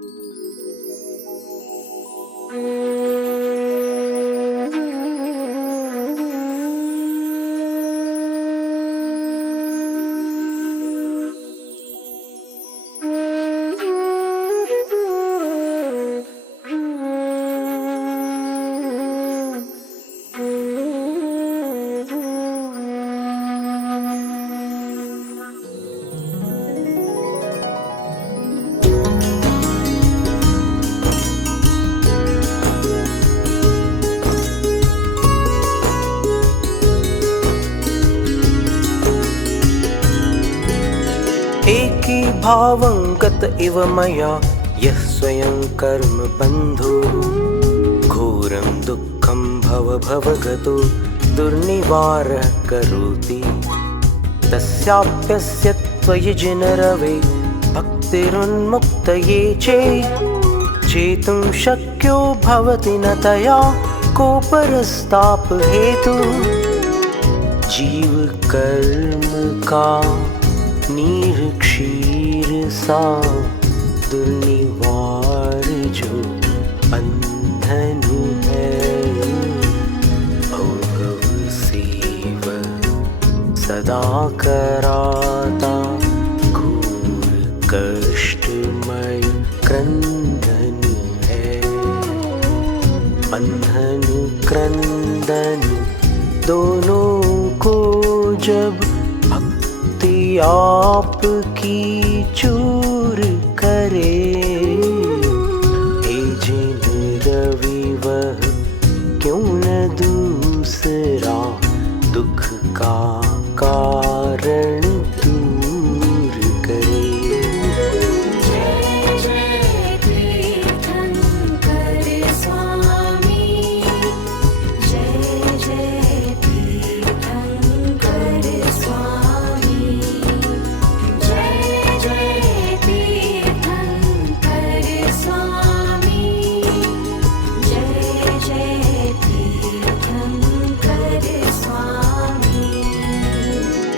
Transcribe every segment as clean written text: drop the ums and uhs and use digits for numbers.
एकी भावंगत इव मया यः स्वयं कर्म बन्धो घोरं दुःखं भवभवगतो दुर्निवारः करोति। तस्याप्यस्य त्वयि जिनरवे भक्तिरुन्मुक्तये चेतुं शक्यो भवति न तया कोपरस्तापहेतुः। जीव कर्म का नीर क्षीर सा दुर्निवार जो बंधन है, भव सेव सदा कराता घोर कष्टमय क्रंदन है। बंधन क्रंदन दोनों को जब आपकी चूर करे, हे जिन रवि वह क्यों न दूसरा दुख का कारण दूर करे।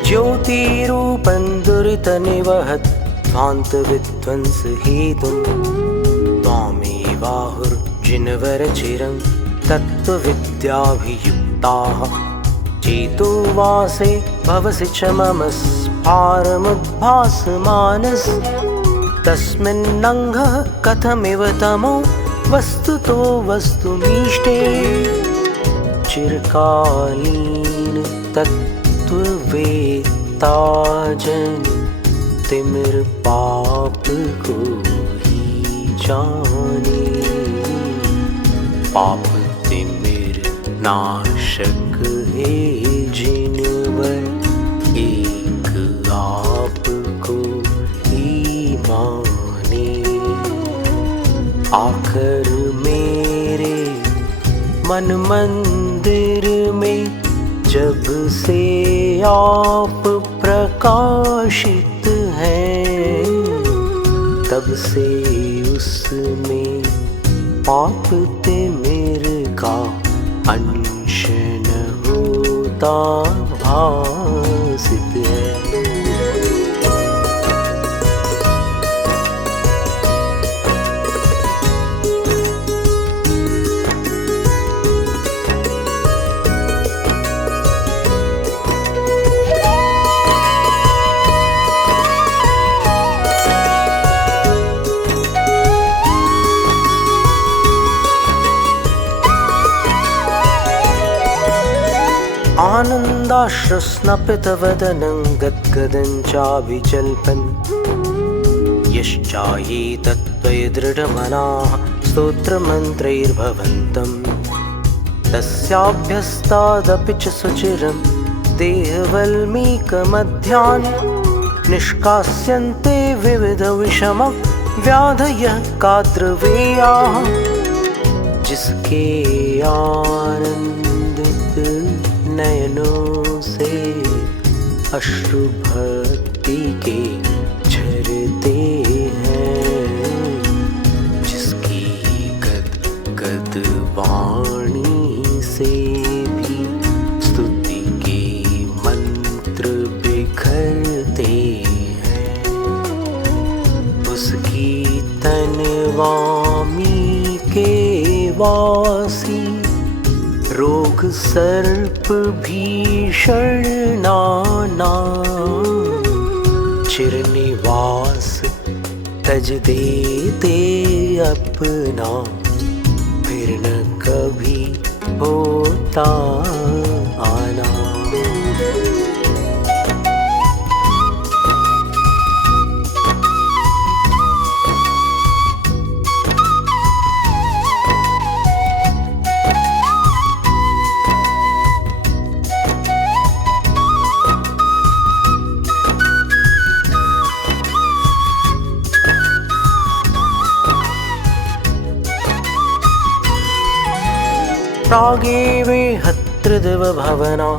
ज्योतिरूपं दुरितनिवहत् ध्वान्तविध्वंस हेतुं त्वामेवाहुर्जिनवरचिरं तत्त्वविद्याभियुक्ताः। चेतोवासे भवसि च मम स्फारमुद्भासमानस् तस्मिन्नङ्गः कथमिव तमो वस्तुतो वस्तुमीष्टे। चिरकालीन तत्त्ववेत्ता जन तिमिर पाप को ही जाने। पाप तिमिर नाशक है जिनवर एक आपको ही माने। आकर मेरे मन मंदिर में जब से आप प्रकाशित हैं, तब से उसमें पाप तिमिर का अंश न होता भासित है। आनन्दाश्रुस्नपितवदनं गद्गदं चाभिजल्पन् यश्चायेतत्त्वयि दृढमनाः स्तोत्रमन्त्रैर्भवन्तम्। तस्याभ्यस्तादपि च सुचिरं देहवल्मीकमध्यान् निष्कास्यन्ते विविधविषमव्याधयः काद्रवेयाः। जिसके आनंदित नयनों से अश्रु भक्ति के झरते हैं, जिसकी गद वाणी से भी स्तुति के मंत्र बिखरते हैं, उसकी तन स्वामी के वासी, रोग सर्प भीषण नाना, चिरनिवास तज देते अपना, फिर न कभी होता आना। प्रागेवे हत्रिदिव भवना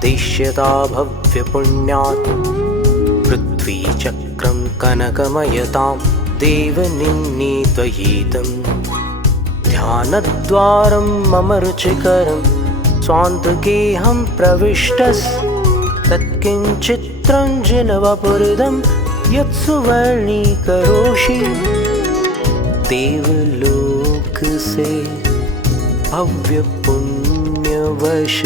दिश्यता भव्य पुण्यात्, पृथ्वी चक्रं कनकमयतां देवनिम्ने त्वयितं, ध्यानद्वारं मम रुचिकरं स्वान्तगेहं प्रविष्टस्, तत्किञ्चित्रं जिनवपुरिदं यत्सुवर्णीकरोषि, देवलोक से भव्य पुण्यवश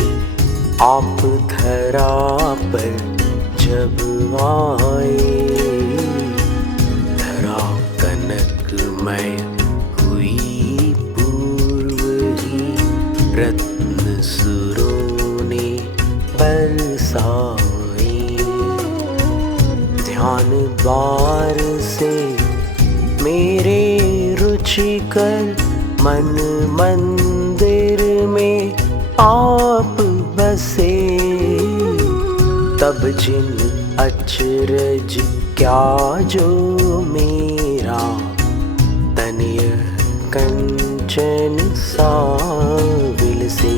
आप धरा पर जब आए, धरा कनकमय हुई पूर्व ही, रत्न सुरों ने बरसाए, ध्यान द्वार से मेरे रुचिकर मन मंदिर में आप बसे, तब जिन अचरज क्या जो मेरा तनय कंचन साविल से।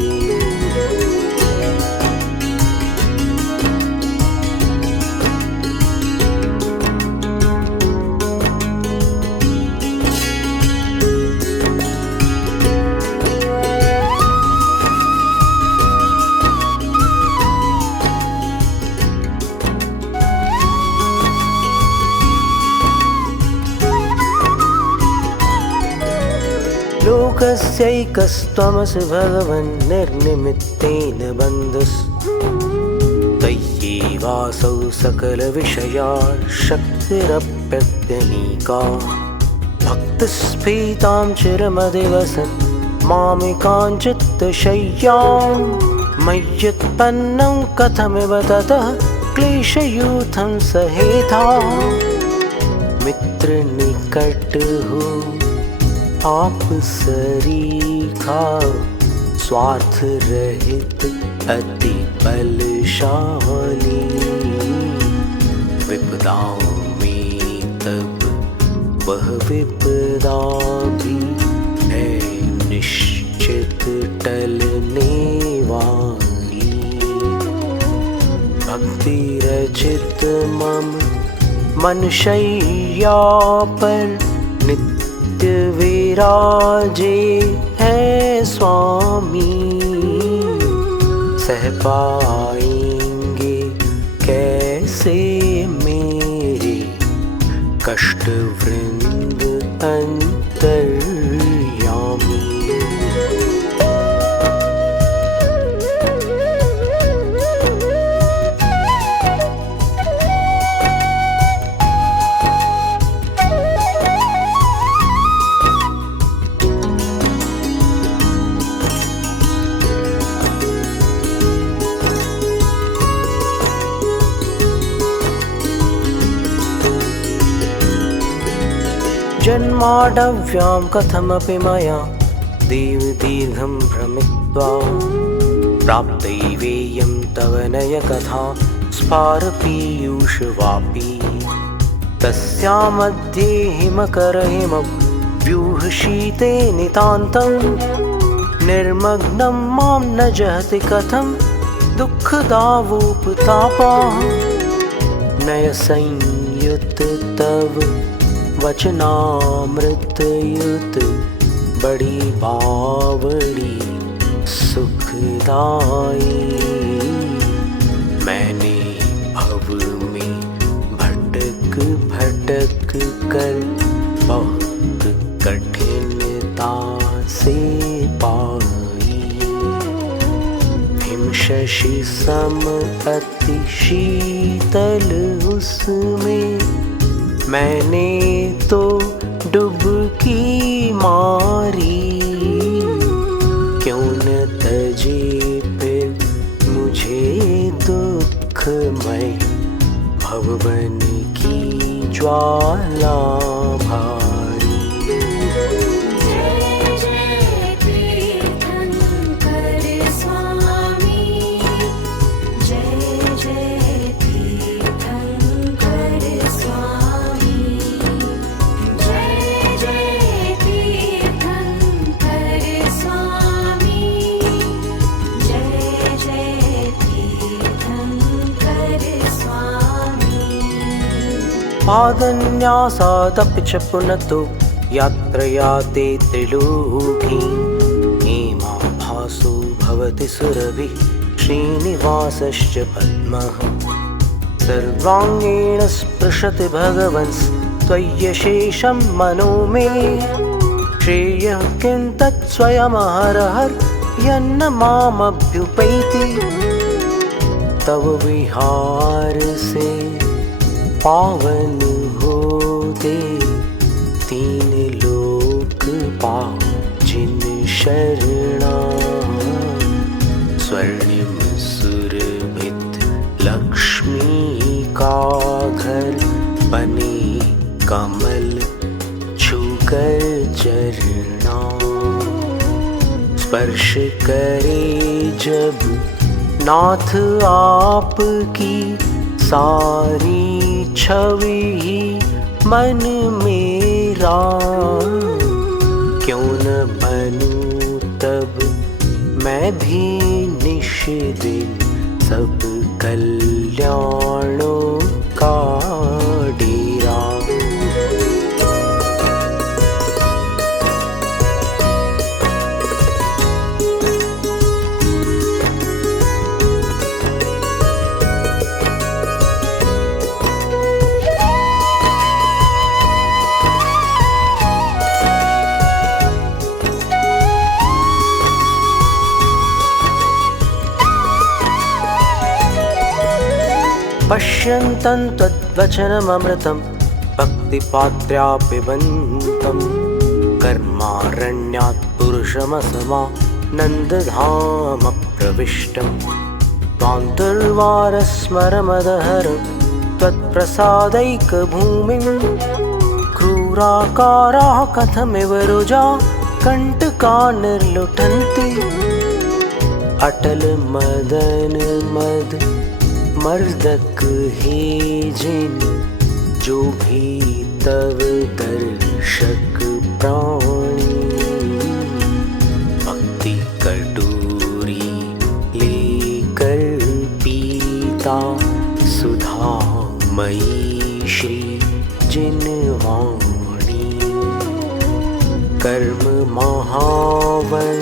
लोकस्यैकस्त्वमसि भगवन् निर्निमित्तेन बन्धुस्, त्वय्येवासौ सकलविषया शक्तिरप्यत्यनीका, भक्तिस्फीतां चिरमधिवसन् मामिकाञ्चित्तशय्यां, मय्युत्पन्नं कथमिव ततः क्लेशयूथं सहेथा, मित्र निकट हो आप सरीखा, स्वार्थ रहित अति बलशाली, विपदाओं में तब वह विपदा भी है निश्चित टलने वाली, भक्ति रचित मम मन शय्या पर नित्य विराजे है स्वामी, सह पाएंगे कैसे मेरे कष्ट वृंद अंतर्यामी। जन्माडव्यां कथमपि मया देव दीर्घं भ्रमित्वा, प्राप्तैवेयं तव नयकथा स्फारपीयूषवापी, तस्या मध्ये हिमकरहिमव्यूहशीते नितान्तं, निर्मग्नं मां न जहति कथं दुःखदावोपतापाः, नय संयुत तव वचनामृतयुत बड़ी बावड़ी सुखदाई, मैंने भव में भटक भटक कर बहुत कठिनता से पाई। हिमशशि सम अति शीतल उसमें मैंने तो डुबकी मारी। क्यों न तजे फिर मुझे दुखमय भववन की ज्वाला भारी। जय जय तीर्थंकर स्वामी, जय जय तीर्थंकर स्वामी, जय जय तीर्थंकर स्वामी, जय जय तीर्थंकर स्वामी। पादन्यासादपि च पुनतो यात्रया ते त्रिलोकी। हेमाभासो भवति सुरभिः श्रीनिवासश्च पद्मः। सर्वाङ्गेण स्पृशति भगवंस्त्वय्यशेषं मनो मे। श्रेयः किं तत् स्वयमहरहर यन्न मामभ्युपैति। तव विहार से पावन होते तीन लोक पाओ जिन शरणा। स्वर्णिम सुरभित लक्ष्मी का घर बने कमल छूकर चरणा। स्पर्श करे जब नाथ आपकी सारी छवि ही मन मेरा। क्यों न बनूं तब मैं भी निश दिन सब कल्याणों का डेरा। पश्यन्तं त्वद्वचनममृतं भक्तिपात्र्या पिबन्तं। कर्मारण्यात् पुरुषमसमा नन्दधाम प्रविष्टं। त्वान्तर्वारस्मरमदहरं त्वत्प्रसादैकभूमिं। क्रूराकाराः कथमिव रुजा कण्टका निर्लुठन्ति। अटल मदन मद मर्दक हे जिन जो भी तव दर्शक प्राणी। भक्ति कटोरी लेकर पीता सुधामयी श्री जिनवाणी। कर्म महावन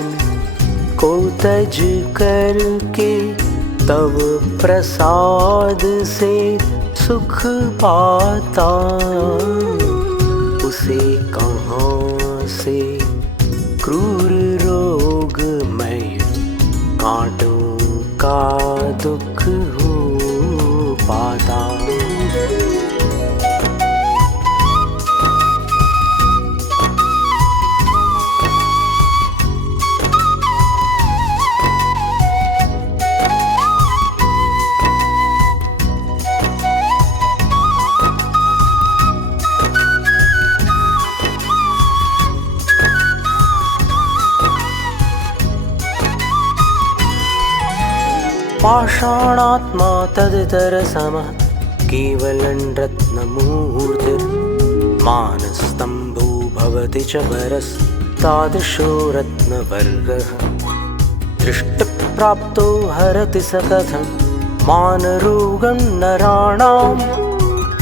को तज करके तव प्रसाद से सुख पाता। उसे कहाँ से क्रूर रोगमय कांटों का दुख हो पाता। पाषाणात्मा तदितरसमः केवलं रत्नमूर्तिर्मानस्तम्भो भवति च परस्तादृशो रत्नवर्गः। दृष्टिप्राप्तो हरति स कथं मानरोगं नराणां।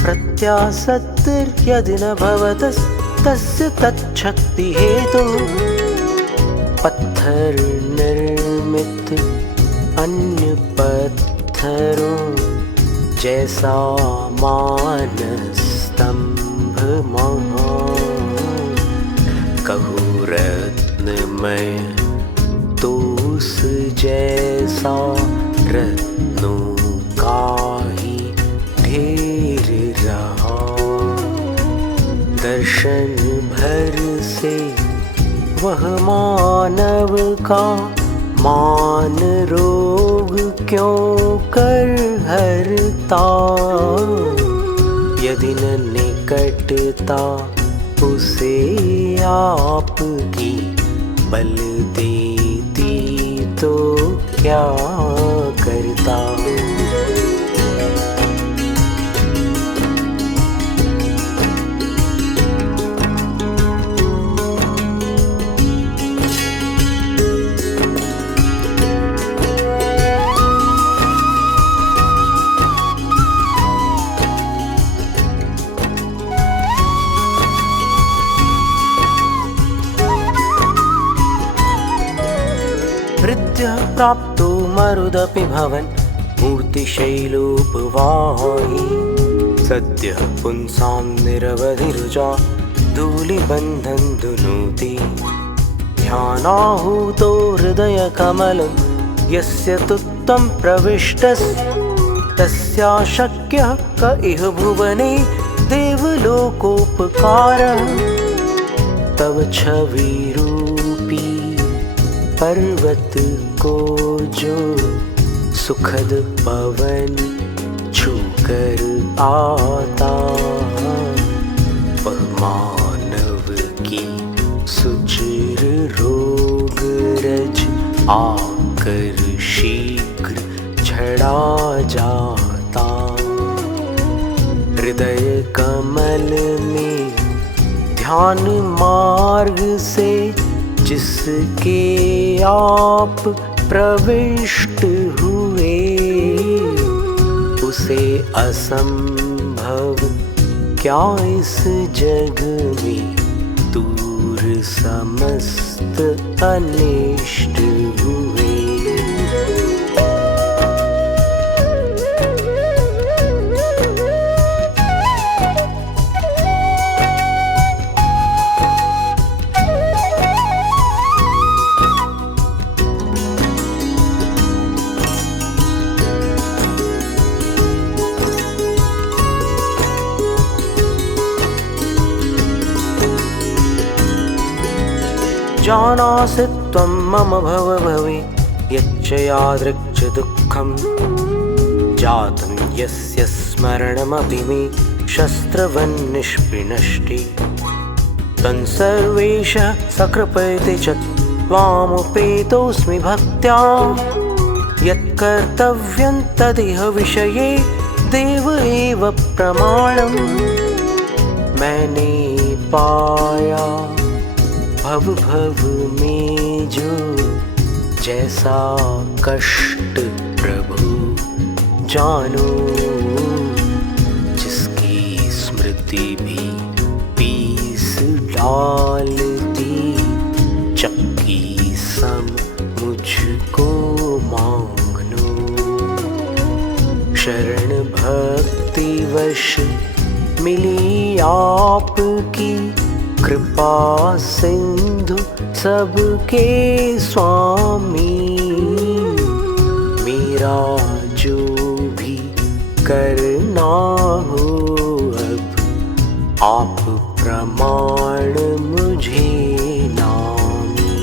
प्रत्यासक्तिर्यदि न भवतस्तस्य तच्छक्तिहेतुः। पत्थर निर्मित अन्य पत्थरों जैसा मानस्तंभ महान। कहूँ रत्नमय तो उस जैसा रत्नों का ही ढेर रहा। दर्शन भर से वह मानव का मान रोग क्यों कर हरता। यदि न निकटता उसे आपकी बल देती तो क्या करता। हृद्यः प्राप्तो मरुदपि भवन् मूर्तिशैलोपवाहि। सद्यः पुंसां निरवधिरुजा धूलिबन्धं दुनोति। ध्यानाहूतो हृदयकमलं यस्य तुत्तं प्रविष्टस् तस्याशक्यः क इह भुवने देवलोकोपकारः। तव छविरूपी पर्वत को जो सुखद पवन छूकर आता। वह मानव की सुचिर रोग रज आकर शीघ्र झड़ा जाता। हृदय कमल में ध्यान मार्ग से जिसके आप प्रविष्ट हुए उसे असंभव क्या इस जग में दूर समस्त अनिष्ट हुए। जानासि त्वं मम भवभवे यच्च यादृक् च दुःखं। जातं यस्य स्मरणमपि मे शस्त्रवन्निष्पिनष्टि। तं सर्वेशः सकृपयति च त्वामुपेतोऽस्मि भक्त्या। यत्कर्तव्यं तदिह विषये देव एव प्रमाणम्। मैंने पाया भव भव में जो जैसा कष्ट प्रभु जानो। जिसकी स्मृति भी पीस डालती चक्की सम मुझको मानो। शरण भक्ति वश मिली आपकी कृपा सिंधु सबके स्वामी। मेरा जो भी करना हो अब आप प्रमाण मुझे नामी।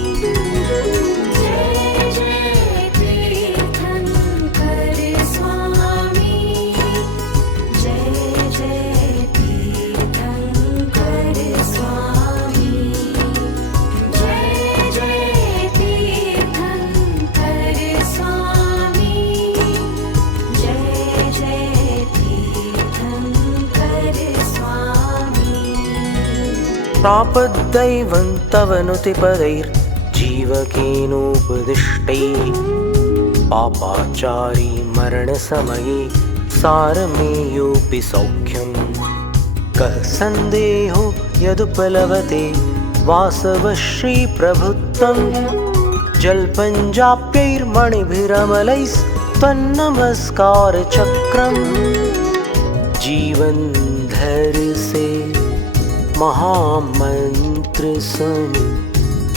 जय जय तीर्थंकर स्वामी। जय जय तीर्थंकर स्वामी। जय जय तीर्थंकर स्वामी। जय जय तीर्थंकर स्वामी। प्रापद्दैवं तव नुतिपदैर्जीवकेनोपदिष्टैः। पापाचारी मरणसमये सारमेयोऽपि सौख्यम्। कः सन्देहो यदुपलभते वासवश्रीप्रभुत्वम्। जल्पञ्जाप्यैर्मणिभिरमलैस्त्वन्नमस्कारचक्रम्। जीवन धर से महामंत्र पुत्र सन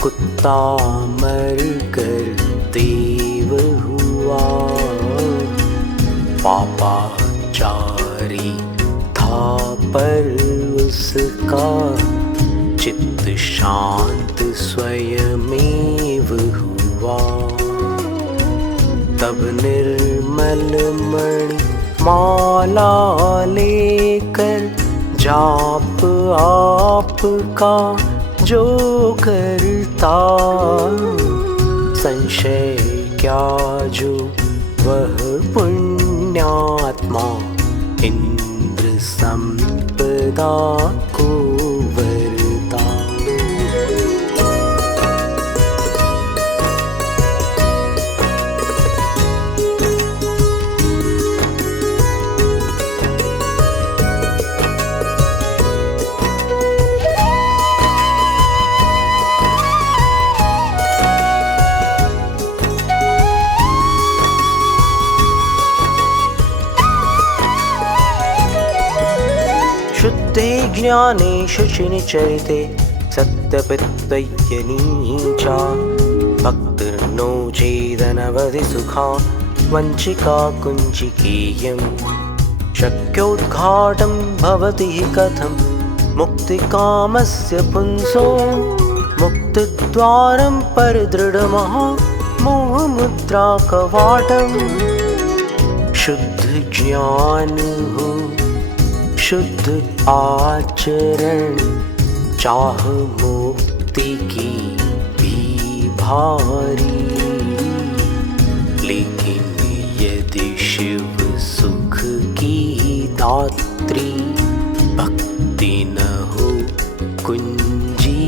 कुत्ता मर कर देव हुआ। पापाचारी था पर उसका चित्त शांत स्वयमेव हुआ। तब निर्मल मणि माला लेकर जाप आपका जो करता, संशय क्या जो वह पुण्यात्मा इंद्र संपदा को वरता। शुद्धे ज्ञाने शुचिनि चरिते सत्यपित्तयनी च भक्तिर्नो चेदनवधि सुखा वञ्चिका कुञ्चिकेयम्। शक्योद्घाटं भवति कथं मुक्तिकामस्य पुंसो, मुक्तिद्वारं परदृढमः मोहमुद्रा कवाटम्। शुद्ध ज्ञान हो शुद्ध आचरण, चाह मुक्ति की भी भारी। लेकिन यदि शिव सुख की दात्री, भक्ति न हो कुंजी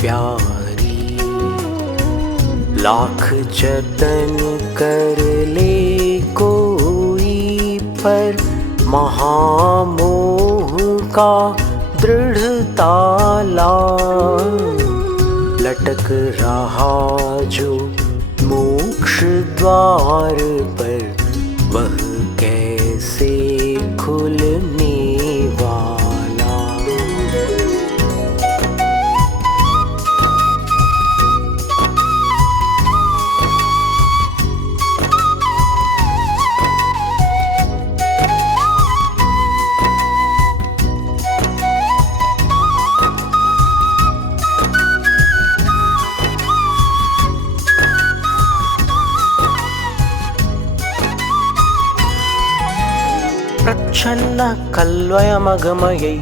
प्यारी। लाख जतन कर ले कोई पर महामोह का दृढ़ ताला। लटक रहा जो मोक्ष द्वार पर, वह कैसे खुलने वाला। प्रच्छन्नः कल्वयमगमयै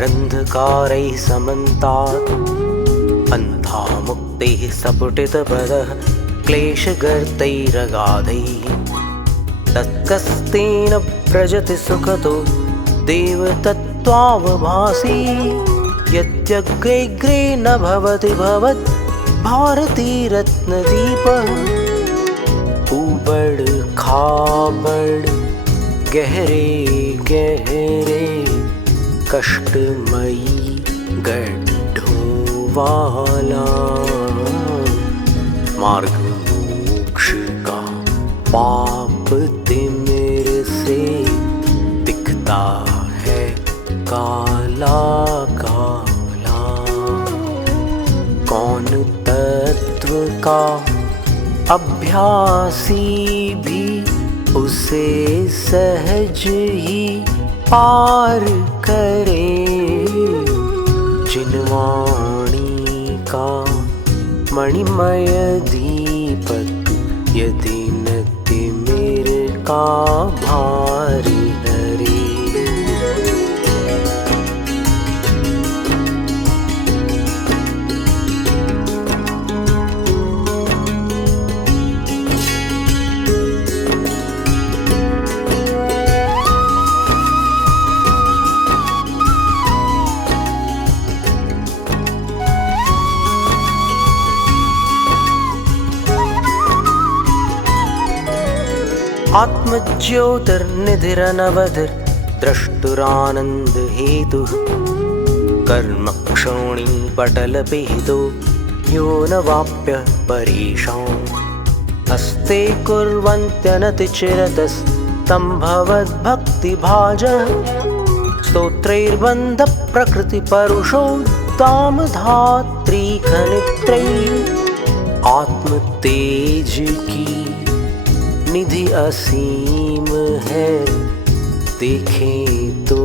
रन्धकारैः समन्तात्, पन्था मुक्तेः सपुटितपदः क्लेशगर्तैरगाधैः। तत्कस्तेन व्रजति सुखतो देवतत्त्वावभासी, यद्यग्रेऽग्रे न भवति भवत् भारती रत्नदीपः। उबड़ खाबड़ गहरे गहरे कष्टमयी गड्ढों वाला, मार्ग मोक्ष का पाप तिमिर से दिखता है काला काला। कौन तत्व का अभ्यासी भी उसे सहज ही पार करे। जिनवाणी का मणिमय दीपक, यदि न तिमिर का भारी धरे। आत्मज्योतिर्निधिरनवधिर् द्रष्टुरानंद हेतुः, कर्मक्षोणी पटलपिहितो यो न वाप्य परेषाम्। हस्ते कुर्वन्त्यनतिचिरतस्तं भवद्भक्तिभाजः, स्तोत्रैर्बन्धप्रकृतिपरुषो दामधात्री सान्द्रीखनित्रैः आत्म तेज की निधि असीम है, देखें तो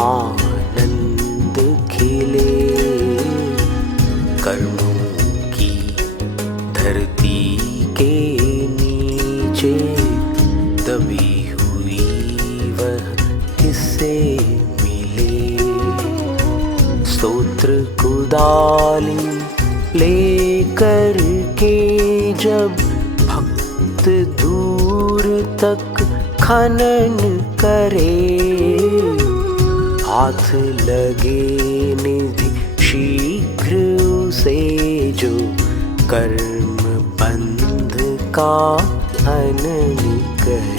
आनंद खिले। कर्मों की धरती के नीचे दबी हुई वह किससे मिले। स्तोत्र कुदाली लेकर के जब भक्त दूर तक खनन करे, हाथ लगे निधि शीघ्र उसे जो कर्म बंध का हनन करे।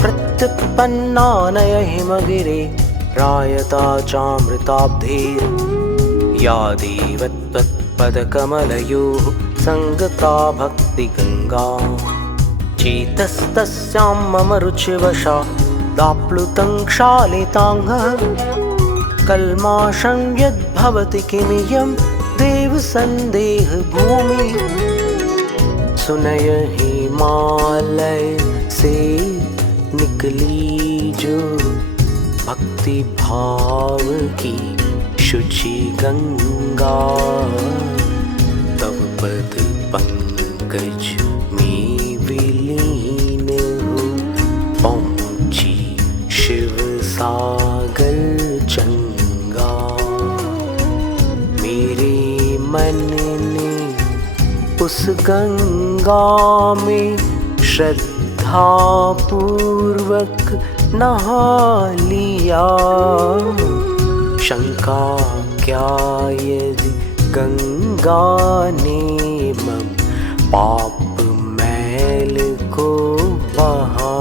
प्रत्युत्पन्नानय हिमगिरे रायता चामृताब्धेर, या देवत्वत्पदकमलयोः संगता भक्तिगंगा। चेतस्तस्यां मम रुचिवशा दाप्लुतं क्षालिताङ्गः, कल्माषं यद्भवति किमियं देवसन्देह भूमि। सुनय हिमालय से निकली जो भक्ति भाव की शुचि गंगा, तब पद पंकज में विलीन हो पहुंची शिव सागर चंगा। मेरे मन ने उस गंगा में श्रद्धा पूर्वक नहा लिया। शंका क्या यदि गंगा ने मम पाप मैल को बहा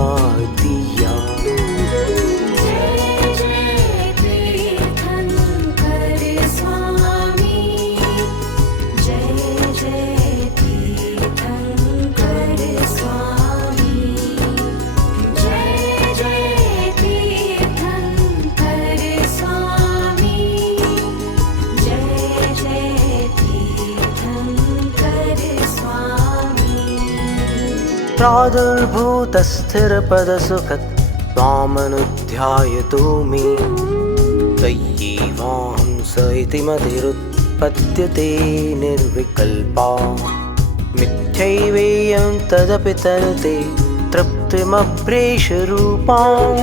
दिया। प्रादुर्भूतस्थिरपदसुखत् त्वामनुध्यायतो मे, तय्येवाहंस इति मतिरुत्पद्यते निर्विकल्पा। मिथ्यैवेयं तदपि तनुते तृप्तिमप्रेषरूपां,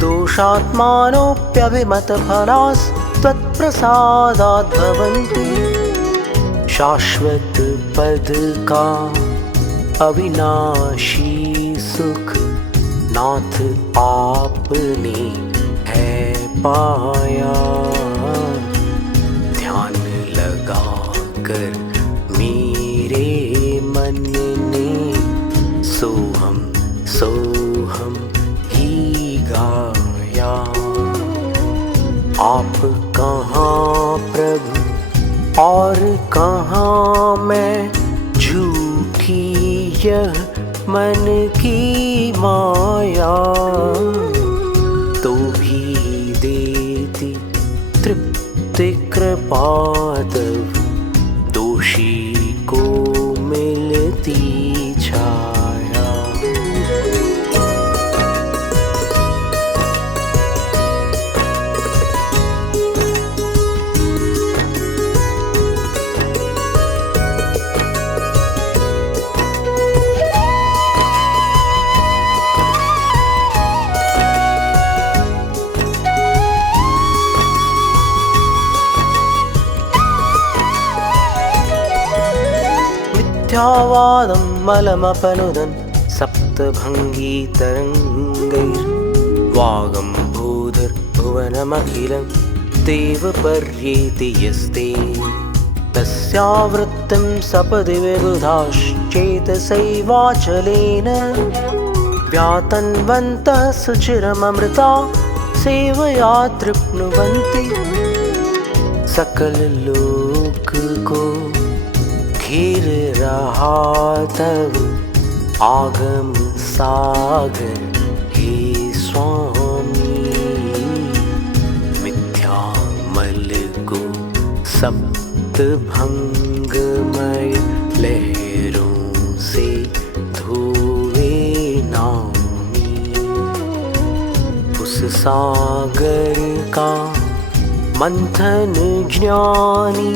दोषात्मानोऽप्यभिमतफलास्त्वत्प्रसादाद् भवन्ति। शाश्वत पद का अविनाशी सुख नाथ आपने है पाया। ध्यान लगा कर मेरे मन ने सोहम सोहम ही गाया। आप कहाँ प्रभु और कहाँ मैं, झूठी यह मन की माया। तो भी देती तृप्ति कृपा तब, दोषी को मिलती छाया। मिथ्यावादं मलमपनुदन् सप्तभङ्गी तरङ्गैर्वागम्भूधर्भुवनमखिलं देवपर्येति यस्ते। तस्यावृत्तिं सपदि विबुधाश्चेतसैवाचलेन व्यातन्वन्तः सुचिरममृता सेवया तृप्नुवन्ति। सकल लोक को घेर रहा तब आगम सागर हे स्वामी। मिथ्यामल को सप्त भंगमय लहरों से धोवे नामी। उस सागर का मंथन ज्ञानी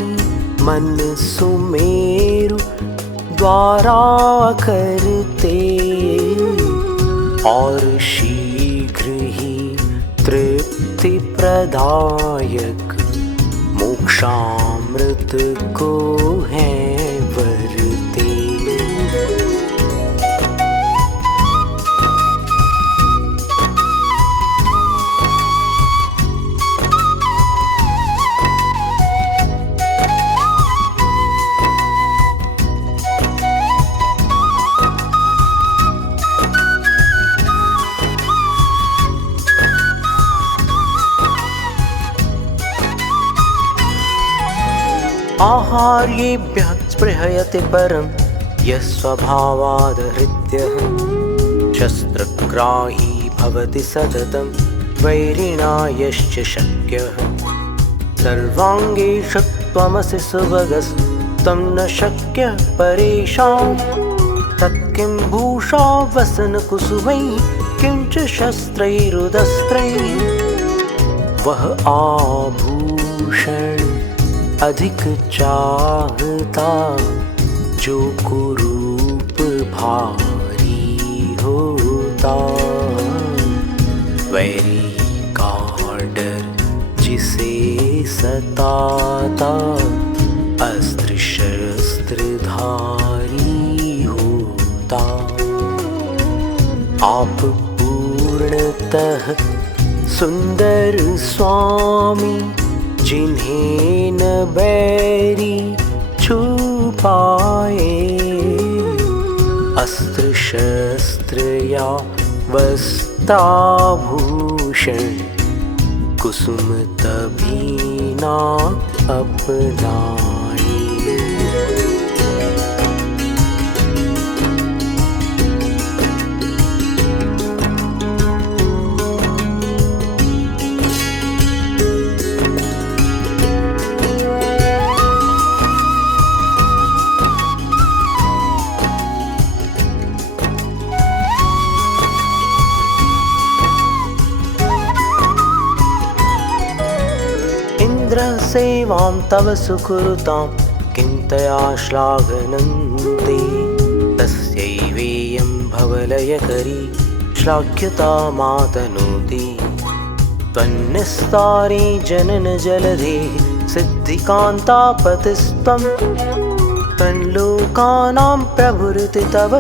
मन सुमेरु द्वारा करते और शीघ्र ही तृप्ति प्रदायक मोक्षामृत को है वरते। आहार्येभ्यः स्पृहयते परं यः स्वभावादहृत्यः शस्त्रग्राही भवति सततं वैरिणा यश्च शक्यः। सर्वाङ्गेषु त्वमसि सुभगस्तं न शक्यः परेषां। तत्किं भूषा वसनकुसुमैः किंच शस्त्रैरुदस्त्रैः। वह आभूषण अधिक चाहता जो कुरूप भारी होता। वैरी का डर जिसे सताता अस्त्र शस्त्रधारी होता। आप पूर्णतः सुंदर स्वामी जिन्हें न बैरी छू पाए। अस्त्र शस्त्र या वस्त्राभूषण कुसुम तभी ना अपनाए। सेवां तव सुकृतां किं तया श्लाघनं ते। तस्यैवेयं भवलयकरी श्लाघ्यता मातनोति। त्वन्निस्तारे जनन जलधे सिद्धिकान्तापतिस्त्वं। तन्लोकानां प्रभुरिति तव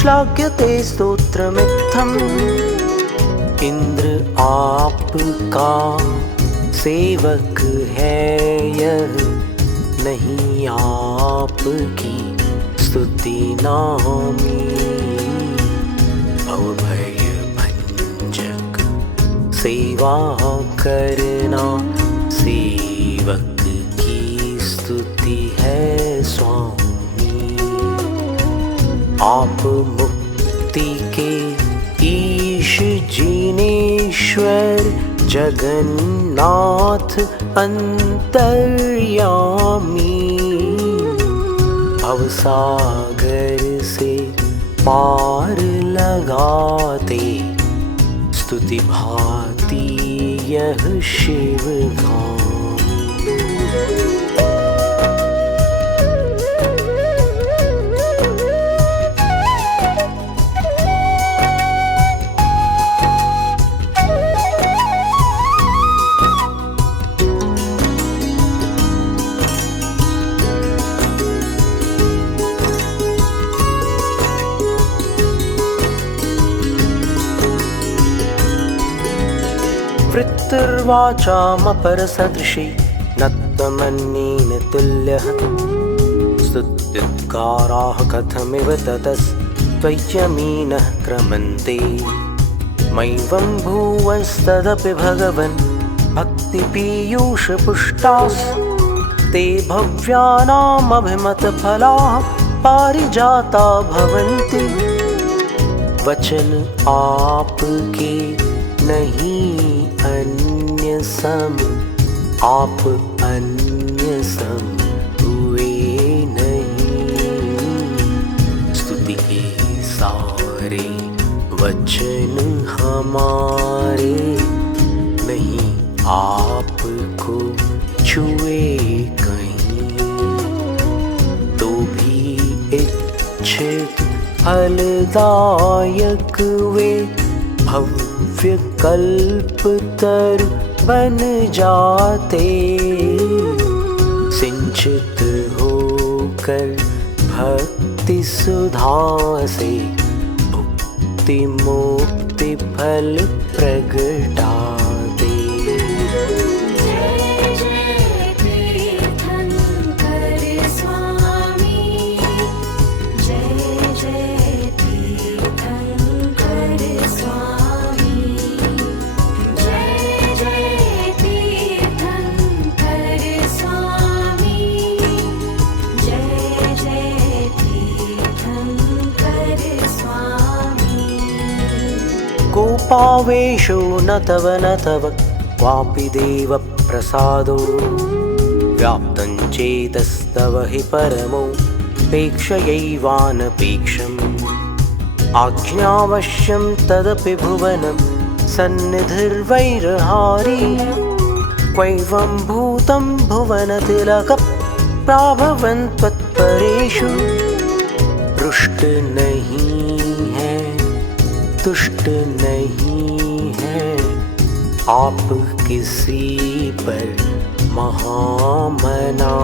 श्लाघ्यते स्तोत्रमित्थम्। इंद्र आपका सेवक है यह नहीं आपकी स्तुति नामी। भवभय भंजक सेवा करना सेवक की स्तुति है स्वामी। आप मुक्ति के ईश जिनेश्वर जगन्नाथ अंतर्यामी। भवसागर से पार लगाते स्तुति भाति यह शिव गामी। वृत्तिर्वाचामपरसदृशी न तमन्येन तुल्यः स्तुत्युद्गाराः कथमिव ततस्त्वय्यमीनः क्रमन्ते मैवं भुवस्तदपि भगवन् भक्तिपीयूषपुष्टास् ते भव्यानामभिमतफलाः पारिजाता भवन्ति वचन आपके नहीं अन्य सम आप अन्य सम हुए नहीं स्तुति के सारे वचन हमारे नहीं आपको छुए कहीं तो भी इच्छित फलदायक वे भव्य कल्पतरु बन जाते सिंचित होकर भक्ति सुधा से भुक्ति मुक्ति फल प्रगटाते कोपावेशो न तव क्वापि देव प्रसादो व्याप्तं चेतस्तव हि परमो पेक्षयैवानपेक्षम् आज्ञावश्यं तदपि भुवनं सन्निधिर्वैरहारी क्वैवं भूतं भुवनतिलकप्राभवन् त्वत्परेषु रुष्ट नहीं है तुष्ट नहीं है आप किसी पर महामना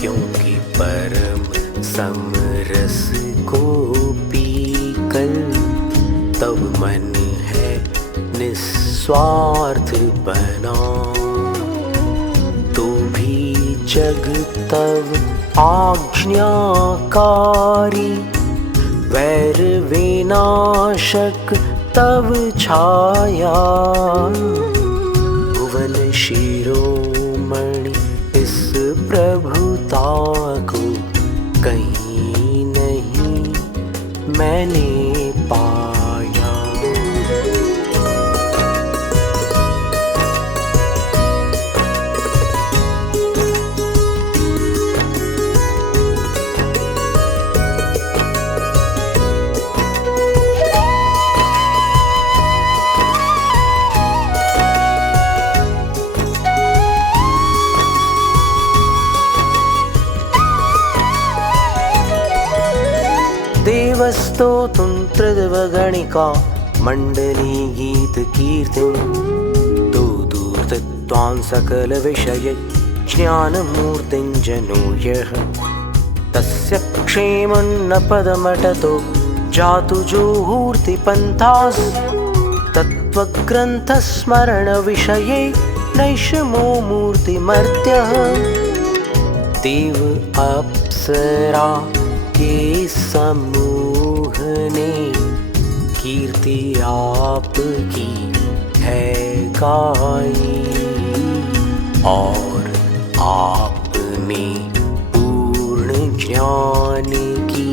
क्योंकि परम समरस को पीकर तब मन है निस्वार्थ बना तो भी जग तब आज्ञाकारी वैर विनाशक तब छाया भुवन शिरोमणि इस प्रभुता को कहीं नहीं मैंने पाया देवस्तोतुं त्रिदिवगणिका मंडली गीत कीर्तिं तो दूर्तत्वां सकल विषय ज्ञानमूर्तिं जनो यः तस्य क्षेमन्न पदमटतो जातु जोहूर्ति पंथास् तत्त्वग्रन्थस्मरण विषये नैषमो मूर्तिमर्त्यः देव अप्सरा के समूह ने कीर्ति आपकी है गाई और आपने पूर्ण ज्ञान की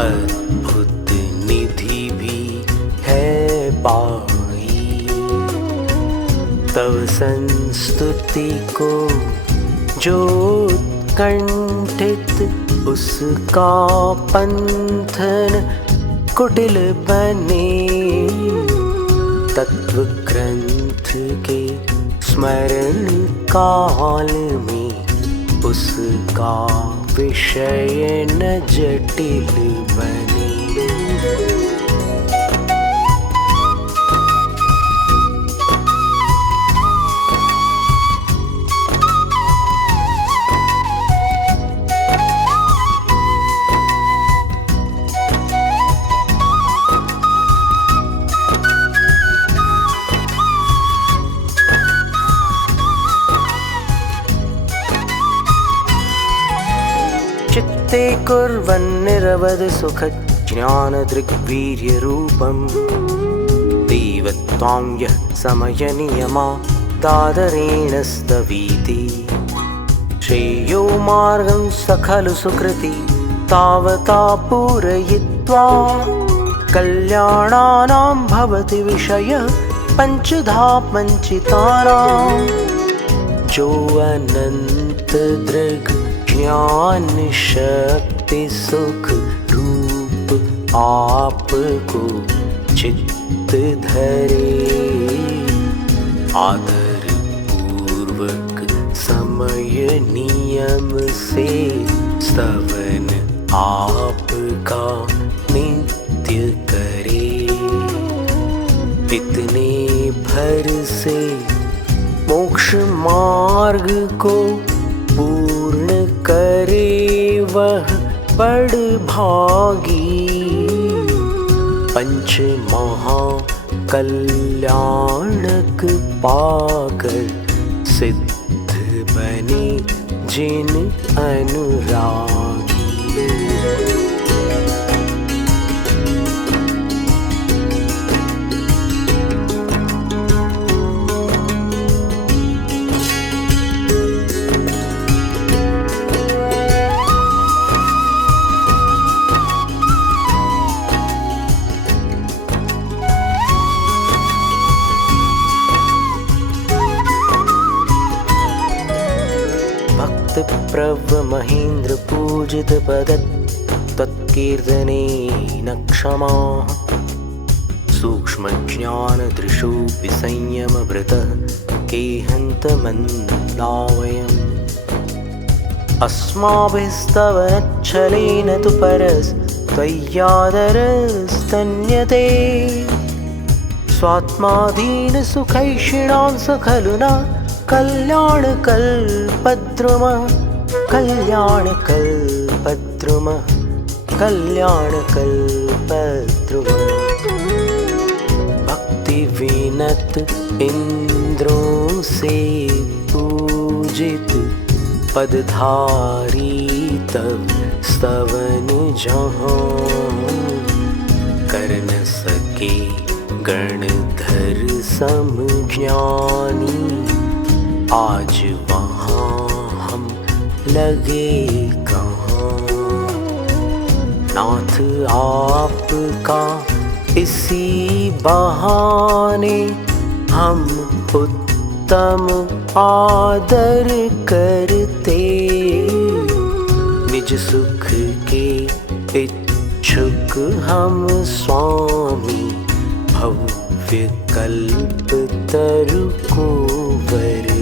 अद्भुत निधि भी है पाई तब संस्तुति को जो कंठित उसका पंथन कुटिल बने तत्व ग्रंथ के स्मरण काल में उसका विषय न जटिल बने कुर्वन्निरवध सुखज्ञानदृग्वीर्यरूपम् देवत्वां यः समयनियमा दादरेण स्तवीति श्रेयो मार्गं सकलु सुकृति तावता पूरयित्वा कल्याणानां भवति विषय पंचधा पंचितानां जो अनंत दृग ज्ञान शक्ति सुख रूप आपको चित्त धरे आदर पूर्वक समय नियम से स्तवन आपका नित्य करे इतने भर से मोक्ष मार्ग को पूर्ण करे वह बड़ भागी पंच महाकल्याणक पाकर सिद्ध बने जिन अनुरागी प्रव महेंद्र पूजित पदत् तत्कीर्तने न क्षमा सूक्ष्म ज्ञान दृशोऽपि संयम व्रतः केहन्तमन्दावयम् अस्माभिस्तव नच्छलेन तु परस्त्वय्यादरस्तन्यते स्वात्माधीन सुखैषिणां स खलु न कल्याणकल्पद्रुमः कल्याणकल्पद्रुमः कल्याणकल्पद्रुमः भक्ति विनत इंद्रों से पूजित पदधारी तब स्तवन जहाँ कर न सके गणधर सम ज्ञानी आज वहाँ हम लगे कहाँ नाथ आपका इसी बहाने हम उत्तम आदर करते निज सुख के इच्छुक हम स्वामी भव्य कल्प तरु को वर